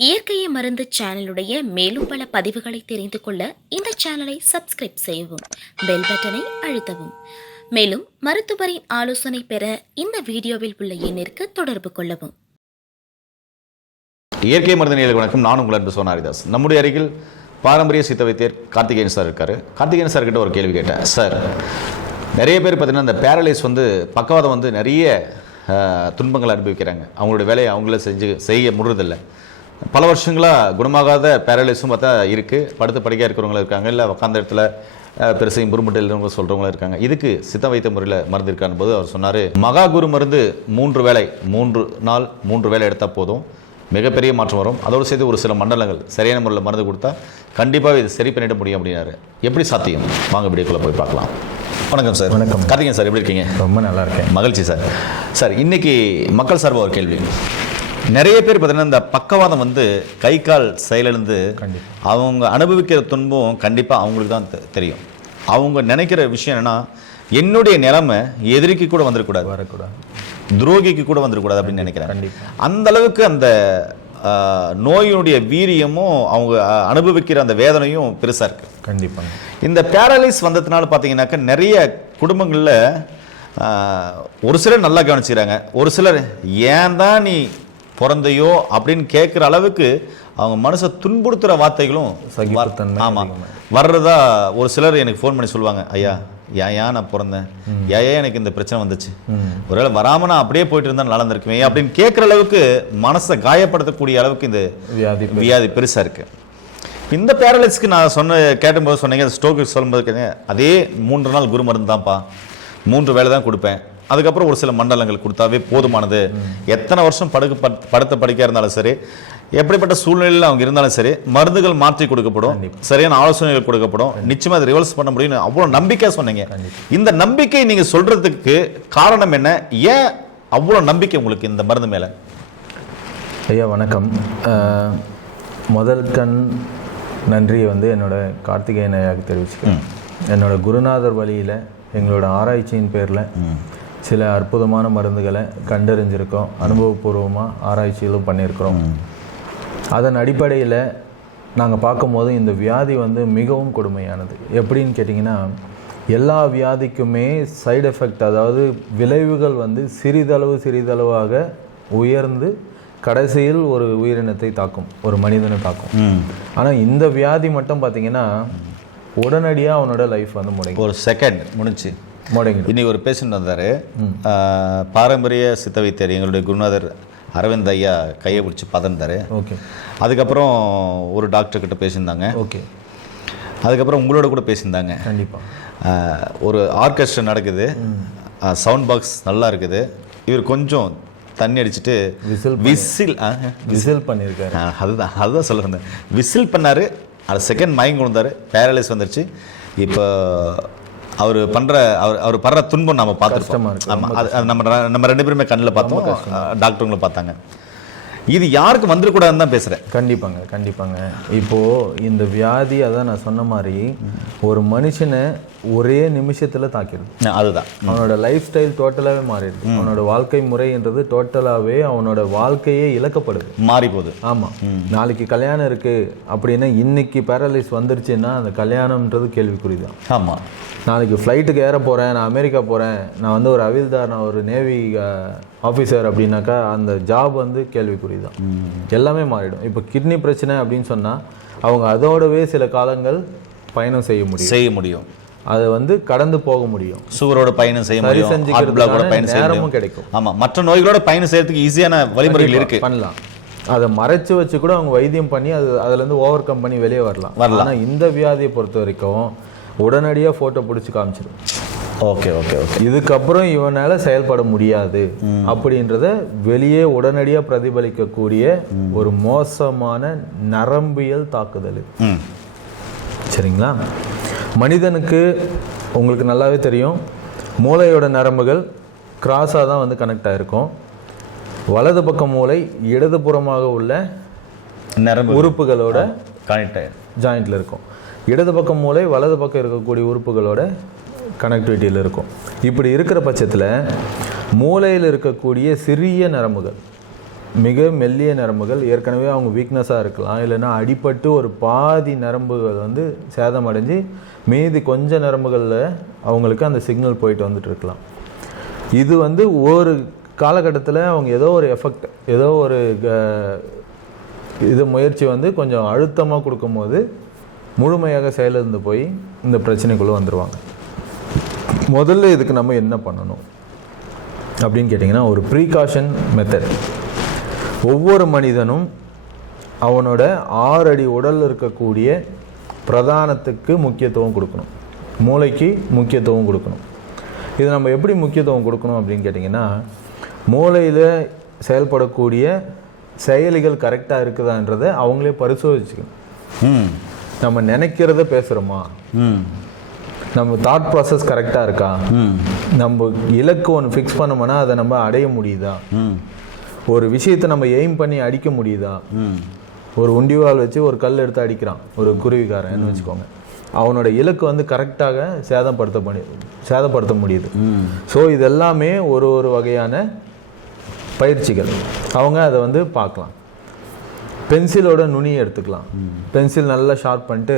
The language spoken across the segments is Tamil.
இயற்கையை மருந்து சேனலுடைய மேலும் பல பதிவுகளை தெரிந்து கொள்ள இந்த சேனலை சப்ஸ்கிரைப் செய்யவும் பெல் பட்டனை அழுத்தவும். மேலும் மருத்துவரின் ஆலோசனை பெற இந்த வீடியோவில் உள்ள எண்ணிற்கு தொடர்பு கொள்ளவும். இயற்கை மருந்து நேயர்களுக்கு வணக்கம். நான் உங்கள் அன்பு சோனாரிதாஸ். நம்முடைய அருகில் பாரம்பரிய சித்த வைத்தியர் கார்த்திகேயன் சார் இருக்காரு. கார்த்திகேயன் சார் கிட்ட ஒரு கேள்வி கேட்டேன். சார் நிறைய பேர் பார்த்தீங்கன்னா இந்த பேரலைஸ் வந்து பக்கவாதம் வந்து நிறைய துன்பங்களை அனுபவிக்கிறாங்க. அவங்களோட வேலையை அவங்களே செஞ்சு செய்ய முடிறதில்ல. பல வருஷங்களாக குணமாகாத பேரலைஸும் பார்த்தா இருக்குது படுத்து படிக்க இருக்கிறவங்களும் இருக்காங்க. இல்லை உட்காந்த இடத்துல அஹ், பெருசையும் புருமுட்டு சொல்கிறவங்களும் இருக்காங்க. இதுக்கு சித்த வைத்திய முறையில் மருந்து இருக்கான்னு போது அவர் சொன்னார் மகா குரு மருந்து மூன்று வேலை மூன்று நாள் மூன்று வேலை எடுத்தால் போதும். மிகப்பெரிய மாற்றம் வரும். அதோடு சேர்த்து ஒரு சில மண்டலங்கள் சரியான முறையில் மருந்து கொடுத்தா கண்டிப்பாக இது சரி பண்ணிட முடியும் அப்படின்னாரு. எப்படி சாத்தியம்? வாங்க வீடியோக்குள்ளே போய் பார்க்கலாம். வணக்கம் சார். வணக்கம். கார்த்திகேயன் சார் எப்படி இருக்கீங்க? ரொம்ப நல்லா இருக்கேன். மகிழ்ச்சி சார். சார் இன்னைக்கு மக்கள் சார்பாக ஒரு கேள்வி. நிறைய பேர் பார்த்தீங்கன்னா இந்த பக்கவாதம் வந்து கை கால் செயலிழந்து. அவங்க அனுபவிக்கிற துன்பம் கண்டிப்பாக அவங்களுக்கு தான் தெரியும். அவங்க நினைக்கிற விஷயம் என்னன்னா என்னுடைய நிலைமை எதிரிக்கு கூட வந்துடக்கூடாது. வரக்கூடாது. துரோகிக்கு கூட வந்துடக்கூடாது அப்படின்னு நினைக்கிறேன். அந்த அளவுக்கு அந்த நோயினுடைய வீரியமும் அவங்க அனுபவிக்கிற அந்த வேதனையும் பெருசாக இருக்கு. கண்டிப்பாங்க இந்த பேரலைஸ் வந்ததுனால பார்த்தீங்கன்னாக்கா நிறைய குடும்பங்களில் ஒரு சிலர் நல்லா கவனிச்சுக்கிறாங்க. ஒரு சிலர் ஏன் தான் நீ பிறந்தையோ? அப்படின்னு கேட்குற அளவுக்கு அவங்க மனசை துன்புறுத்துகிற வார்த்தைகளும் ஆமாம் வர்றதா ஒரு சிலர் எனக்கு ஃபோன் பண்ணி சொல்லுவாங்க ஐயா ஏன் ஏன் நான் பிறந்தேன். ஏன் ஏன் எனக்கு இந்த பிரச்சனை வந்துச்சு. ஒருவேளை வராமல் நான் அப்படியே போயிட்டு இருந்தா நல்லா இருந்திருக்குமே அப்படின்னு கேட்குற அளவுக்கு மனசை காயப்படுத்தக்கூடிய அளவுக்கு இந்த வியாதி பெருசாக இருக்கு. இந்த பேரலைஸ்க்கு நான் சொன்ன கேட்டும்போது சொன்னீங்க ஸ்ட்ரோக்கு சொல்லும்போது கேட்டீங்க, அதே மூன்று நாள் குரு மருந்து தான்ப்பா. மூன்று வேளை தான் கொடுப்பேன். அதுக்கப்புறம் ஒரு சில மண்டலங்கள் கொடுத்தாவே போதுமானது. எத்தனை வருஷம் படுக்க பட்- படுத்த படிக்க இருந்தாலும் சரி எப்படிப்பட்ட சூழ்நிலையில் அவங்க இருந்தாலும் சரி மருந்துகள் மாற்றி கொடுக்கப்படும் சரியான ஆலோசனைகள் கொடுக்கப்படும். நிச்சயமா அதை ரிவர்ஸ் பண்ண முடியும்னு அவ்வளோ நம்பிக்கை சொன்னீங்க. இந்த நம்பிக்கை நீங்க சொல்றதுக்கு காரணம் என்ன? ஏன் அவ்வளோ நம்பிக்கை உங்களுக்கு இந்த மருந்து மேல? ஐயா வணக்கம். முதல் கண் நன்றியை வந்து என்னோட கார்த்திகேயன் ஐயாவுக்கு தெரிவிச்சுக்கிறேன். என்னோட குருநாதர் வழியில் எங்களோட ஆராய்ச்சியின் பேரில் சில அற்புதமான மருந்துகளை கண்டறிஞ்சிருக்கோம். அனுபவபூர்வமாக ஆராய்ச்சிகளும் பண்ணியிருக்கிறோம். அதன் அடிப்படையில் நாங்கள் பார்க்கும்போது இந்த வியாதி வந்து மிகவும் கொடுமையானது. எப்படின்னு கேட்டிங்கன்னா எல்லா வியாதிக்குமே சைடு எஃபெக்ட் அதாவது விளைவுகள் வந்து சிறிதளவு சிறிதளவாக உயர்ந்து கடைசியில் ஒரு உயிரினத்தை தாக்கும் ஒரு மனிதனை தாக்கும். ஆனால் இந்த வியாதி மட்டும் பார்த்தீங்கன்னா உடனடியாக அவனோட லைஃப் வந்து முடங்கி ஒரு செகண்ட் முடிஞ்சு. முடங்கிடும். இன்னைக்கு ஒரு பேஷண்ட் வந்தார். பாரம்பரிய சித்த வைத்தியர் எங்களுடைய குருநாதர் அரவிந்த் ஐயா கையை பிடிச்சி பதந்தார். ஓகே. அதுக்கப்புறம் ஒரு டாக்டர் கிட்ட பேசியிருந்தாங்க. ஓகே. அதுக்கப்புறம் உங்களோட கூட பேசியிருந்தாங்க. கண்டிப்பாக ஒரு ஆர்கெஸ்ட்ரா நடக்குது. சவுண்ட் பாக்ஸ் நல்லா இருக்குது. இவர் கொஞ்சம் தண்ணி அடிச்சிட்டு Whistle விசில் விசில் பண்ணியிருக்காரு. அதுதான் அதுதான் சொல்ல வந்தேன். விசில் பண்ணார். அது செகண்ட் மயங்க விழுந்தாரு. பேரலைஸ் வந்துருச்சு. இப்போ அவர் பண்ற அவர் அவர் படுற துன்பம் நம்ம பார்த்துருக்கோம் ஆமாம் அது நம்ம நம்ம ரெண்டு பேருமே கண்ணில் பார்த்தோம் டாக்டருங்களை பார்த்தாங்க. இது யாருக்கு வந்துடக்கூடாதுன்னு தான் பேசுகிறேன் கண்டிப்பாங்க கண்டிப்பாங்க. இப்போ இந்த வியாதி அதான் நான் சொன்ன மாதிரி ஒரு மனுஷனை ஒரே நிமிஷத்துல தாக்கிடுது அதுதான். அவனோட லைஃப் ஸ்டைல் டோட்டலாகவே மாறிடுது. அவனோட வாழ்க்கை முறைன்றது டோட்டலாகவே அவனோட வாழ்க்கையே இழக்கப்படுது. மாறி போகுது ஆமாம் நாளைக்கு கல்யாணம் இருக்கு அப்படின்னா இன்னைக்கு பேரலைஸ் வந்துருச்சுன்னா அந்த கல்யாணம்ன்றது கேள்விக்குறி தான். ஆமாம் நாளைக்கு ஃப்ளைட்டுக்கு ஏற போகிறேன் நான் அமெரிக்கா போகிறேன் நான் வந்து ஒரு அவில்தார் நான் ஒரு நேவி ஆஃபீஸர் அப்படின்னாக்கா அந்த ஜாப் வந்து கேள்விக்குறி தான் எல்லாமே மாறிடும். இப்போ கிட்னி பிரச்சனை அப்படின்னு சொன்னால் அவங்க அதோடவே சில காலங்கள் பயணம் செய்ய முடியும். செய்ய முடியும். அதை வந்து கடந்து போக முடியும். சுகரோட பயணம் செய்ய முடியும். நேரமும் கிடைக்கும். ஆமா மற்ற நோய்களோட பயணம் செய்யறதுக்கு ஈஸியான வழிமுறைகள் இருக்கு. பண்ணலாம். அதை மறைச்சு வச்சு கூட அவங்க வைத்தியம் பண்ணி அது அதுலேருந்து ஓவர் கம் பண்ணி வெளியே வரலாம். வரலாம். ஆனால் இந்த வியாதியை பொறுத்த வரைக்கும் உடனடியாக ஃபோட்டோ பிடிச்சி காமிச்சிடும் ஓகே ஓகே ஓகே இதுக்கப்புறம் இவனால செயல்பட முடியாது. அப்படின்றத வெளியே உடனடியாக பிரதிபலிக்கக்கூடிய ஒரு மோசமான நரம்பியல் தாக்குதல் சரிங்களா? மனிதனுக்கு உங்களுக்கு நல்லாவே தெரியும். மூளையோட நரம்புகள் கிராஸாக தான் வந்து கனெக்ட் ஆகிருக்கும் வலது பக்க மூளை இடதுபுறமாக உள்ள நரம்பு உறுப்புகளோட கனெக்ட் ஆயிடும் ஜாயிண்ட்ல இருக்கும். இடது பக்கம் மூளை வலது பக்கம் இருக்கக்கூடிய உறுப்புகளோட கனெக்டிவிட்டியில் இருக்கும். இப்படி இருக்கிற பட்சத்தில் மூளையில் இருக்கக்கூடிய சிறிய நரம்புகள் மிக மெல்லிய நரம்புகள் ஏற்கனவே அவங்க வீக்னஸாக இருக்கலாம் இல்லைன்னா அடிப்பட்டு ஒரு பாதி நரம்புகள் வந்து சேதமடைஞ்சு மீதி கொஞ்ச நரம்புகளில் அவங்களுக்கு அந்த சிக்னல் போயிட்டு வந்துட்டு இருக்கலாம். இது வந்து ஒரு காலகட்டத்தில் அவங்க ஏதோ ஒரு எஃபெக்ட் ஏதோ ஒரு இது முயற்சி வந்து கொஞ்சம் அழுத்தமாக கொடுக்கும்போது முழுமையாக செயலிருந்து போய் இந்த பிரச்சனைக்குள்ளே வந்துடுவாங்க முதல்ல இதுக்கு நம்ம என்ன பண்ணணும்? அப்படின்னு கேட்டிங்கன்னா ஒரு ப்ரீகாஷன் மெத்தட் ஒவ்வொரு மனிதனும் அவனோட ஆறு அடி உடலில் இருக்கக்கூடிய பிரதானத்துக்கு முக்கியத்துவம் கொடுக்கணும். மூளைக்கு முக்கியத்துவம் கொடுக்கணும். இது நம்ம எப்படி முக்கியத்துவம் கொடுக்கணும் அப்படின்னு கேட்டிங்கன்னா மூளையில் செயல்படக்கூடிய செயலிகள் கரெக்டாக இருக்குதான்றதை அவங்களே பரிசோதிச்சுக்கணும். ம். நம்ம நினைக்கிறத பேசுகிறோமா ம். நம்ம தாட் ப்ராசஸ் கரெக்டாக இருக்கா? ம். நம்ம இலக்கு ஒன்று ஃபிக்ஸ் பண்ணோம்னா அதை நம்ம அடைய முடியுதா? ம். ஒரு விஷயத்தை நம்ம எய்ம் பண்ணி அடிக்க முடியுதா? ம். ஒரு உண்டிவால் வச்சு ஒரு கல் எடுத்து அடிக்கிறான் ஒரு குருவிக்காரன் வச்சுக்கோங்க. அவனோட இலக்கு வந்து கரெக்டாக சேதப்படுத்த பண்ணி சேதப்படுத்த முடியுது. ம். ஸோ இது எல்லாமே ஒரு ஒரு வகையான பயிற்சிகள். அவங்க அதை வந்து பார்க்கலாம். பென்சிலோட நுனி எடுத்துக்கலாம். பென்சில் நல்லா ஷார்ப் பண்ணிட்டு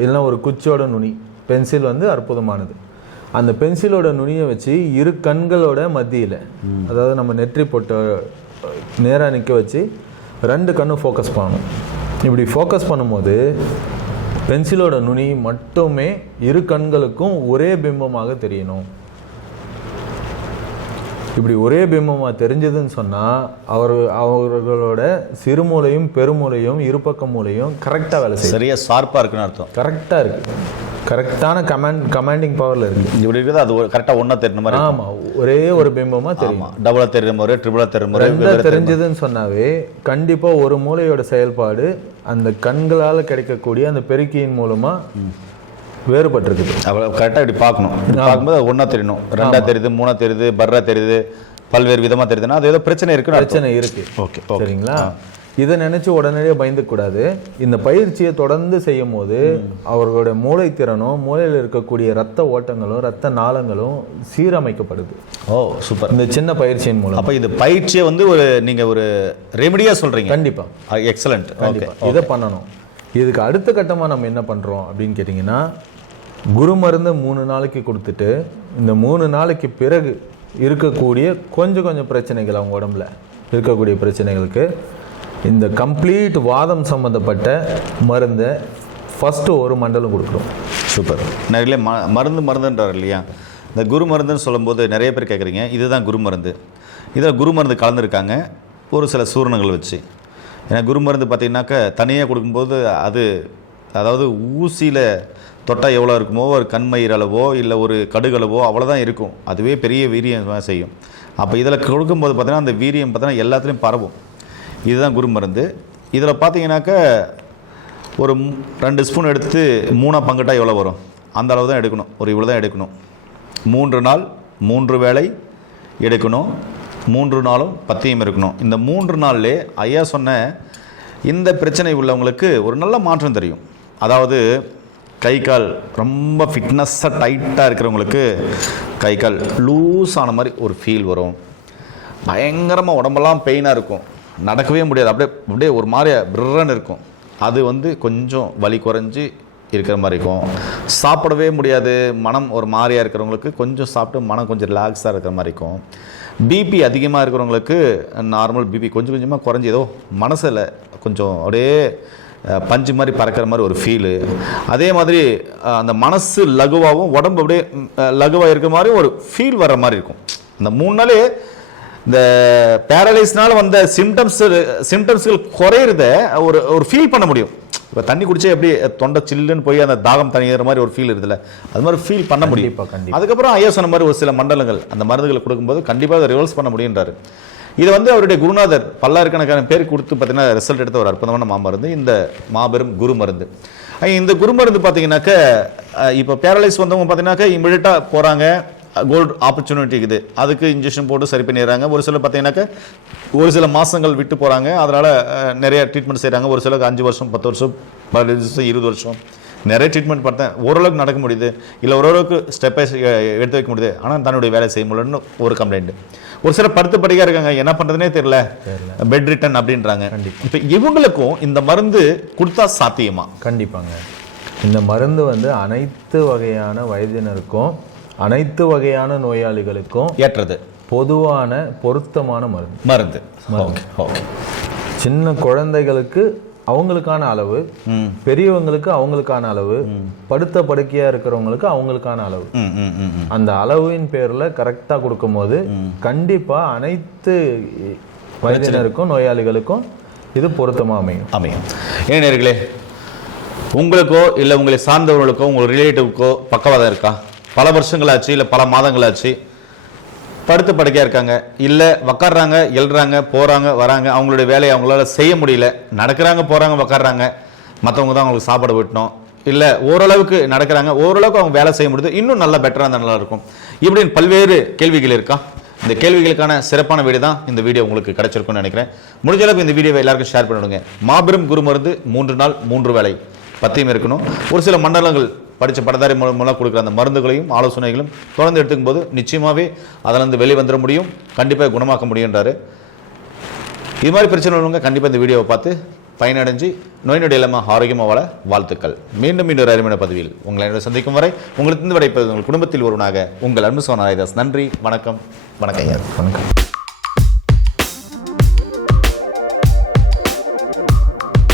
இல்லைன்னா ஒரு குச்சியோட நுனி. பென்சில் வந்து அற்புதமானது. அந்த பென்சிலோட நுனியை வச்சு இரு கண்களோட மத்தியில் அதாவது நம்ம நெற்றி போட்ட நேராக நிற்க வச்சு ரெண்டு கண்ணும் ஃபோக்கஸ் பண்ணணும். இப்படி ஃபோக்கஸ் பண்ணும்போது பென்சிலோட நுனி மட்டுமே இரு கண்களுக்கும் ஒரே பிம்பமாக தெரியணும். இப்படி ஒரே பிம்பமாக தெரிஞ்சதுன்னு சொன்னால் அவர் அவர்களோட சிறுமூலையும் பெருமூலையும் இருபக்க மூலையும் கரெக்டாக வேலை செய்யும் சரியா ஷார்ப்பாக இருக்குன்னு அர்த்தம். கரெக்டாக இருக்குது கரெக்டான கமாண்ட் கமாண்டிங் பவரில் இருக்குது இப்படி இருக்குது? அது கரெக்டாக ஒன்றா தெரியுற மாதிரி ஆமாம் ஒரே ஒரு பிம்பமாக தெரியும் டபுளாக தெரியுற முறை ட்ரிபிளாக தெரியுற முறை தெரிஞ்சதுன்னு சொன்னாவே கண்டிப்பாக ஒரு மூளையோட செயல்பாடு அந்த கண்களால் கிடைக்கக்கூடிய அந்த பெருக்கியின் மூலமாக வேறுபட்டிருக்குது. அவ்வளோ கரெக்டாக இப்படி பார்க்கணும். பார்க்கும்போது அது ஒன்றா தெரியணும் ரெண்டா தெரியுது மூணா தெரியுது பர்ரா தெரியுது பல்வேறு விதமாக தெரியுதுன்னா அது ஏதோ பிரச்சனை இருக்குன்னு அர்த்தம். பிரச்சனை இருக்கு. ஓகே சரிங்களா? இதை நினைச்சு உடனடியாக பயந்துக்க கூடாது இந்த பயிற்சியை தொடர்ந்து செய்யும் போது அவர்களுடைய மூளை திறனும் மூளையில் இருக்கக்கூடிய ரத்த ஓட்டங்களும் ரத்த நாளங்களும் சீரமைக்கப்படுது. ஓ சூப்பர். இந்த சின்ன பயிற்சியின் மூலம். அப்போ இது பயிற்சியை வந்து ஒரு நீங்கள் ஒரு ரெமடியாக சொல்கிறீங்க கண்டிப்பா. எக்ஸலண்ட் ஓகே கண்டிப்பா. இதை பண்ணணும். இதுக்கு அடுத்த கட்டமாக நம்ம என்ன பண்ணுறோம் அப்படின்னு கேட்டிங்கன்னா குரு மருந்து மூணு நாளைக்கு கொடுத்துட்டு இந்த மூணு நாளைக்கு பிறகு இருக்கக்கூடிய கொஞ்சம் கொஞ்சம் பிரச்சனைகள் அவங்க உடம்புல இருக்கக்கூடிய பிரச்சனைகளுக்கு இந்த கம்ப்ளீட் வாதம் சம்மந்தப்பட்ட மருந்தை ஃபஸ்ட்டு ஒரு மண்டலம் கொடுக்குறோம் சூப்பர். நிறைய ம மருந்து மருந்துன்றார் இல்லையா? இந்த குரு மருந்துன்னு சொல்லும்போது நிறைய பேர் கேட்குறீங்க இதுதான் குரு மருந்து. இதில் குரு மருந்து கலந்துருக்காங்க ஒரு சில சூரணங்கள் வச்சு. ஏன்னா குரு மருந்து பார்த்தீங்கன்னாக்கா தனியாக கொடுக்கும்போது அது அதாவது ஊசியில் தொட்டால் எவ்வளோ இருக்குமோ ஒரு கண்மயிர் அளவோ இல்லை ஒரு கடுகளவோ அவ்வளோதான் இருக்கும். அதுவே பெரிய வீரியம் செய்யும். அப்போ இதில் கொடுக்கும்போது பார்த்தீங்கன்னா அந்த வீரியம் பார்த்தீங்கன்னா எல்லாத்துலேயும் பரவும். இதுதான் குரு மருந்து. இதில் பார்த்தீங்கன்னாக்கா ஒரு ரெண்டு ஸ்பூன் எடுத்து மூணாக பங்கிட்டா எவ்வளோ வரும்? அந்த அளவு தான் எடுக்கணும். ஒரு இவ்வளோ தான் எடுக்கணும். மூன்று நாள் மூன்று வேளை எடுக்கணும். மூன்று நாளும் பத்தியம் இருக்கணும். இந்த மூன்று நாள்லே ஐயா சொன்ன இந்த பிரச்சனை உள்ளவங்களுக்கு ஒரு நல்ல மாற்றம் தெரியும். அதாவது கை கால் ரொம்ப ஃபிட்னஸ்ஸாக டைட்டாக இருக்கிறவங்களுக்கு கை கால் லூஸ் ஆன மாதிரி ஒரு ஃபீல் வரும். பயங்கரமாக உடம்பெல்லாம் பெயினாக இருக்கும். நடக்கவே முடியாது. அப்படியே அப்படியே ஒரு மாதிரி பிர்ரன்னு இருக்கும். அது வந்து கொஞ்சம் வலி குறைஞ்சி இருக்கிற மாதிரி இருக்கும். சாப்பிடவே முடியாது. மனம் ஒரு மாதிரியாக இருக்கிறவங்களுக்கு கொஞ்சம் சாப்பிட்டு மனம் கொஞ்சம் ரிலாக்ஸாக இருக்கிற மாதிரி இருக்கும். பிபி அதிகமாக இருக்கிறவங்களுக்கு நார்மல் பிபி கொஞ்சம் கொஞ்சமாக குறைஞ்சி ஏதோ மனசில் கொஞ்சம் அப்படியே பஞ்சு மாதிரி பறக்கிற மாதிரி ஒரு ஃபீலு அதே மாதிரி அந்த மனசு லகுவாகவும் உடம்பு அப்படியே லகுவாக இருக்கிற மாதிரி ஒரு ஃபீல் வர்ற மாதிரி இருக்கும். இந்த மூணு நாளே இந்த பேரலைஸ்னால வந்த சிம்டம்ஸ் சிம்டம்ஸ்கள் குறையிறத ஒரு ஒரு ஃபீல் பண்ண முடியும். இப்போ தண்ணி குடிச்சா எப்படி தொண்டை சில்லுன்னு போய் அந்த தாகம் தணிகிற மாதிரி ஒரு ஃபீல் இருக்குதுல்ல? அது மாதிரி ஃபீல் பண்ண முடியும். அதுக்கப்புறம் ஐயா சொன்ன மாதிரி ஒரு சில மண்டலங்கள் அந்த மருந்துகளை கொடுக்கும்போது கண்டிப்பாக அதை ரிவர்ஸ் பண்ண முடியுன்றாரு இது வந்து அவருடைய குருநாதர் பல்லாயிரக்கணக்கான பேர் கொடுத்து பார்த்தீங்கன்னா ரிசல்ட் எடுத்த ஒரு அற்புதமான மாமருந்து இந்த மாபெரும் குரு மருந்து. இந்த குரு மருந்து பார்த்தீங்கன்னாக்க இப்போ பேரலைஸ் வந்தவங்க பார்த்தீங்கன்னாக்க இமிடியட்டாக போகிறாங்க கோல்டு ஆப்பர்ச்சுனிட்டி இருக்குது. அதுக்கு இன்ஜெக்ஷன் போட்டு சரி பண்ணிடுறாங்க. ஒரு சிலர் பார்த்தீங்கன்னாக்க ஒரு சில மாதங்கள் விட்டு போகிறாங்க அதனால் நிறைய ட்ரீட்மெண்ட் செய்கிறாங்க ஒரு சிலருக்கு அஞ்சு வருஷம் பத்து வருஷம் பதினஞ்சு வருஷம் இருபது வருஷம். நிறைய ட்ரீட்மெண்ட் பார்த்தேன். ஓரளவுக்கு நடக்க முடியுது. இல்லை ஓரளவுக்கு ஸ்டெப்பை எடுத்து வைக்க முடியுது. ஆனால் தன்னுடைய வேலை செய்ய முடியலன்னு ஒரு கம்ப்ளைண்ட் ஒரு சிலர் படுத்து படிக்கா இருக்காங்க. என்ன பண்ணுறதுனே தெரியல. பெட் ரிட்டன் அப்படின்றாங்க. இப்போ இவங்களுக்கும் இந்த மருந்து கொடுத்தா சாத்தியமா? கண்டிப்பாங்க. இந்த மருந்து வந்து அனைத்து வகையான வயதினருக்கும் அனைத்து வகையான நோயாளிகளுக்கும் ஏற்றது. பொதுவான பொருத்தமான மருந்து. மருந்து. ஓகே சின்ன குழந்தைகளுக்கு அவங்களுக்கான அளவு பெரியவங்களுக்கு அவங்களுக்கான அளவு படுத்த படுக்கையா இருக்கிறவங்களுக்கு அவங்களுக்கான அளவு. அந்த அளவின் பேர்ல கரெக்டா கொடுக்கும்போது கண்டிப்பா அனைத்து வயதினருக்கும் நோயாளிகளுக்கும் இது பொருத்தமா அமையும். அமையும். ஏன் நேர்களே உங்களுக்கோ இல்லை உங்களை சார்ந்தவர்களுக்கோ உங்கள் ரிலேட்டிவ்க்கோ பக்கவாதம் இருக்கா? பல வருஷங்களாச்சு இல்லை பல மாதங்களாச்சு. படுத்து படுக்கையாக இருக்காங்க. இல்லை உக்காடுறாங்க எழுறாங்க போகிறாங்க வராங்க. அவங்களுடைய வேலையை அவங்களால செய்ய முடியல. நடக்கிறாங்க போகிறாங்க உக்காடுறாங்க மற்றவங்க தான் அவங்களுக்கு சாப்பாடு விட்டணும் இல்லை ஓரளவுக்கு நடக்கிறாங்க. ஓரளவுக்கு அவங்க வேலை செய்ய முடியுது. இன்னும் நல்லா பெட்டராக இருந்தால் நல்லாயிருக்கும் இப்படின்னு பல்வேறு கேள்விகள் இருக்கா? இந்த கேள்விகளுக்கான சிறப்பான வீடியோ தான் இந்த வீடியோ உங்களுக்கு கிடைச்சிருக்கும்னு நினைக்கிறேன். முடிஞ்ச அளவுக்கு இந்த வீடியோவை எல்லாருக்கும் ஷேர் பண்ணிவிடுங்க மாபெரும் குரு மருந்து மூன்று நாள் மூன்று வேலை பத்தியும் இருக்கணும். ஒரு சில மண்டலங்கள் படித்த பட்டதாரி மூலமாக மூலம் கொடுக்குற அந்த மருந்துகளையும் ஆலோசனைகளும் தொடர்ந்து எடுத்துக்கும் போது நிச்சயமாகவே அதிலிருந்து வெளியே வந்துட முடியும். கண்டிப்பாக குணமாக்க முடியுன்றாரு இது மாதிரி பிரச்சனை உள்ளவங்க கண்டிப்பாக இந்த வீடியோவை பார்த்து பயனடைஞ்சு நோய் நொடி இல்லாமல் ஆரோக்கியமாக வாழ வாழ்த்துக்கள். மீண்டும் இன்னொரு அருமையான பதவியில் உங்களை என்னோட சந்திக்கும் வரை உங்களுக்கு இருந்து விடைப்பது உங்கள் குடும்பத்தில் ஒருவனாக உங்கள் அன்பு சோனாரிதாஸ் நன்றி வணக்கம் வணக்கம் வணக்கம்.